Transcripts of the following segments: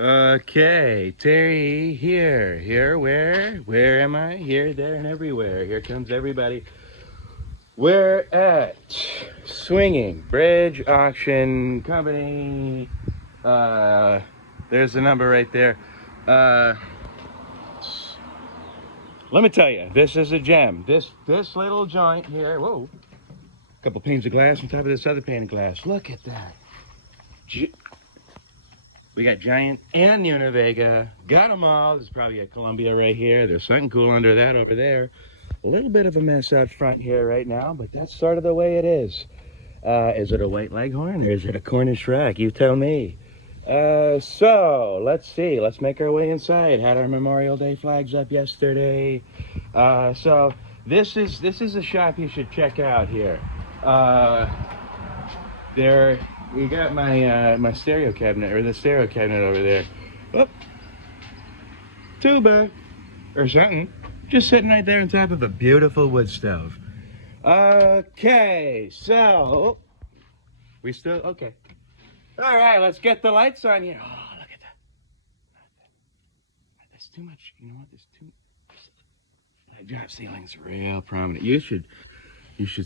Okay, Terry, here, where am I? Here, there, and everywhere. Here comes everybody. We're at Swinging Bridge Auction Company. There's the number right there. Let me tell you, this is a gem. This little joint here. Whoa, a couple panes of glass on top of this other pane of glass. Look at that. We got Giant and Univega. Got them all. There's probably a Columbia right here. There's something cool under that over there. A little bit of a mess out front here right now, but that's sort of the way it is. Is it a white leghorn or is it a Cornish rack? You tell me. So let's see. Let's make our way inside. Had our Memorial Day flags up yesterday. So this is a shop you should check out here. We got my stereo cabinet, or the stereo cabinet over there. Oh, tuba or something, just sitting right there on top of a beautiful wood stove. Okay, so we still okay. All right, let's get the lights on here. Oh, look at that. That's too much. You know what? There's too. The drop ceiling's real prominent. You should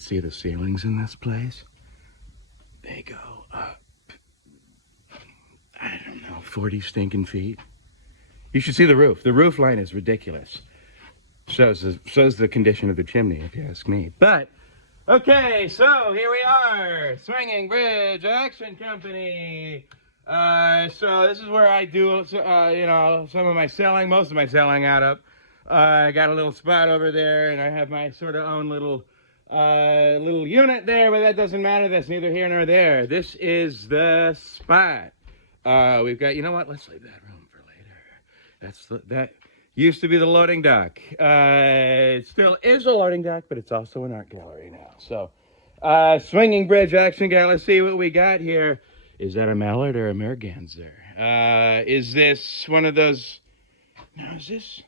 see the ceilings in this place. They go up, I don't know, 40 stinking feet. You should see the roof. The roof line is ridiculous. Shows the condition of the chimney, if you ask me. But, okay, so here we are. Swinging Bridge Auction Company. So this is where I do, some of my selling, most of my selling out of. I got a little spot over there, and I have my sort of own little unit there, but that doesn't matter. That's neither here nor there. This is the spot. We've got, you know what? Let's leave that room for later. That used to be the loading dock. It still is a loading dock, but it's also an art gallery now. So, Swinging Bridge Action Gallery. Let's see what we got here. Is that a mallard or a merganser? Is this one of those? No, is this?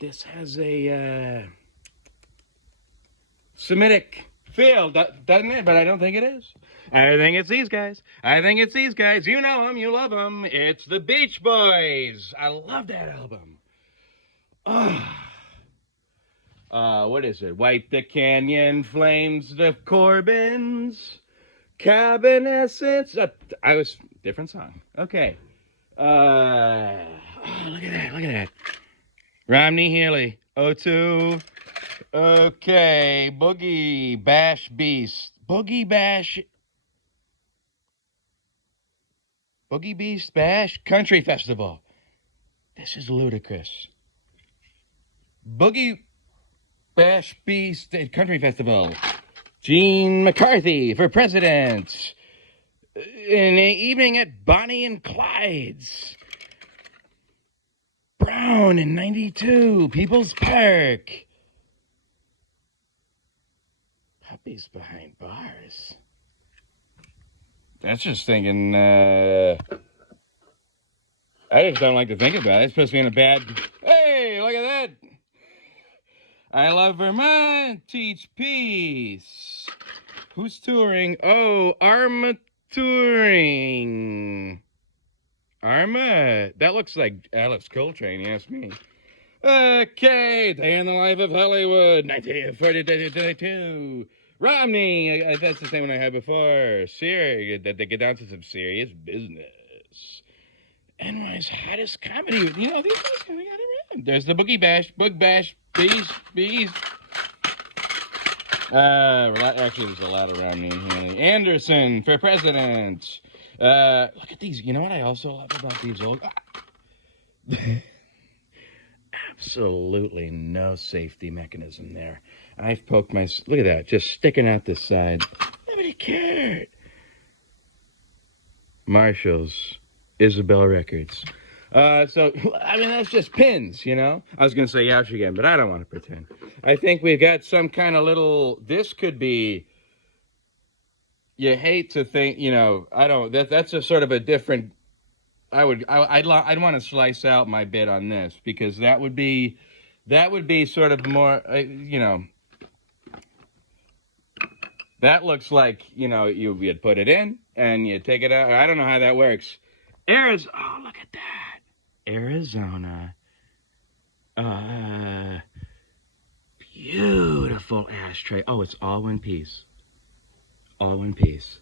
This has a Semitic feel, doesn't it? But I don't think it is. I think it's these guys. You know them. You love them. It's the Beach Boys. I love that album. What is it? Wipe the Canyon, Flames the Corbins, Cabin Essence. Different song. Okay. Look at that. Romney Healy, O2. Okay, Boogie Bash Beast. Boogie Beast Bash Country Festival. This is ludicrous. Boogie Bash Beast Country Festival. Gene McCarthy for president. An evening at Bonnie and Clyde's. Brown in 92, People's Park. Puppies behind bars. That's just thinking, I just don't like to think about it. It's supposed to be in a bad... Hey, look at that. I love Vermont. Teach peace. Who's touring? Oh, Arma touring. Arma? That looks like Alex Coltrane, you ask me. Okay, Day in the Life of Hollywood, 1942. Romney, that's the same one I had before. Serious, that they get down to some serious business. NY's hottest comedy. You know, these guys kind of got it around. There's the Boogie Bash, Boog Bash, Bees. Actually, there's a lot of Romney and Haley. Anderson for president. Look at these. You know what I also love about these old... Absolutely no safety mechanism there. I've poked my... Look at that, just sticking out this side. Nobody cared. Marshall's, Isabel Records. So, I mean, that's just pins, you know? I was going to say Yauch again, but I don't want to pretend. I think we've got some kind of little... This could be... You hate to think, you know, I don't... That's a sort of a different... I'd want to slice out my bid on this, because that would be sort of more, you know, that looks like, you know, you'd put it in and you take it out. I don't know how that works. Arizona. Oh, look at that. Arizona. Beautiful ashtray. Oh, it's all one piece. All one piece.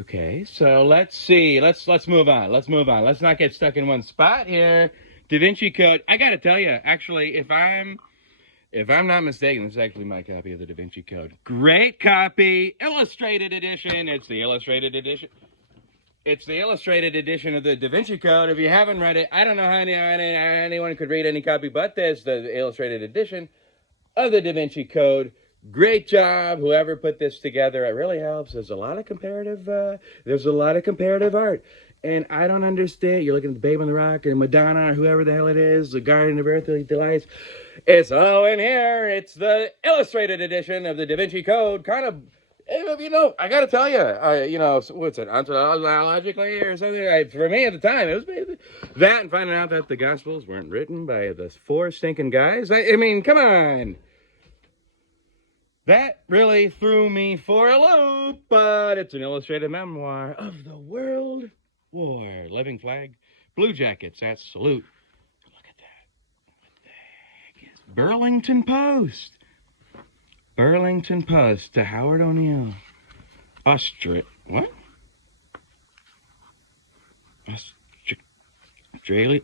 Okay, so let's see. Let's move on. Let's move on. Let's not get stuck in one spot here. Da Vinci Code. I gotta tell you, actually, if I'm not mistaken, this is actually my copy of the Da Vinci Code. Great copy, illustrated edition. It's the illustrated edition. It's the illustrated edition of the Da Vinci Code. If you haven't read it, I don't know how anyone could read any copy but this, the illustrated edition of the Da Vinci Code. Great job, whoever put this together. It really helps. There's a lot of comparative art. And I don't understand. You're looking at the Babe on the Rock and Madonna or whoever the hell it is, the Garden of Earthly Delights. It's all in here. It's the illustrated edition of the Da Vinci Code. Kind of, you know, I got to tell you, you know, what's it, ontologically or something? For me at the time, it was that and finding out that the Gospels weren't written by the 4 stinking guys. I mean, come on. That really threw me for a loop, but it's an illustrated memoir of the World War. Living flag, Blue Jackets, that's salute. Look at that. What the heck is Burlington Post? Burlington Post to Howard O'Neill. What? Australia?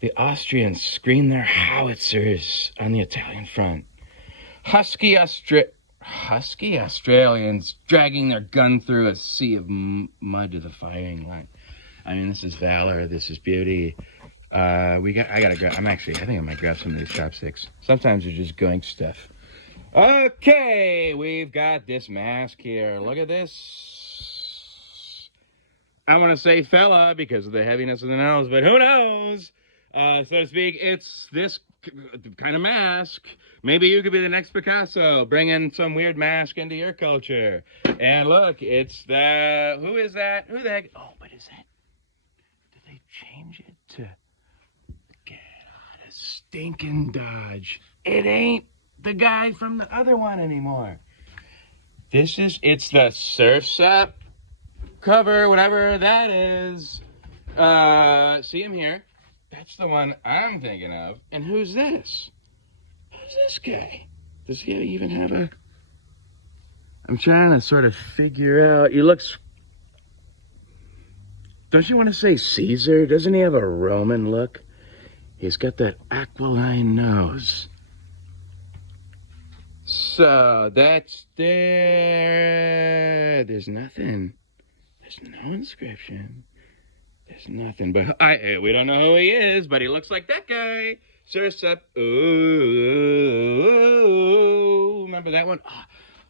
The Austrians screen their howitzers on the Italian front. Husky Australians dragging their gun through a sea of mud to the firing line. I mean, this is valor. This is beauty. I think I might grab some of these chopsticks. Sometimes they're just going stuff. Okay, we've got this mask here. Look at this. I want to say fella because of the heaviness of the nose, but who knows? So to speak, it's this kind of mask. Maybe you could be the next Picasso, bringing some weird mask into your culture. And look, it's the, who is that? Who the heck? Oh, what is that? Did they change it to get out of stinking Dodge? It ain't the guy from the other one anymore. It's the Surf's Up cover, whatever that is. See him here. That's the one I'm thinking of. And who's this? Who's this guy? Does he even have a... I'm trying to sort of figure out... He looks... Don't you want to say Caesar? Doesn't he have a Roman look? He's got that aquiline nose. So, that's there. There's nothing. There's no inscription. There's nothing, but we don't know who he is, but he looks like that guy. Surf's Up. Ooh, remember that one? Oh,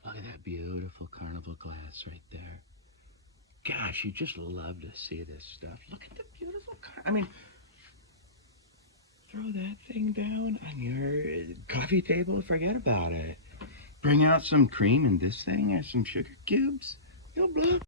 look at that beautiful carnival glass right there. Gosh, you just love to see this stuff. Look at the beautiful I mean, throw that thing down on your coffee table, forget about it. Bring out some cream in this thing or some sugar cubes. You'll blow.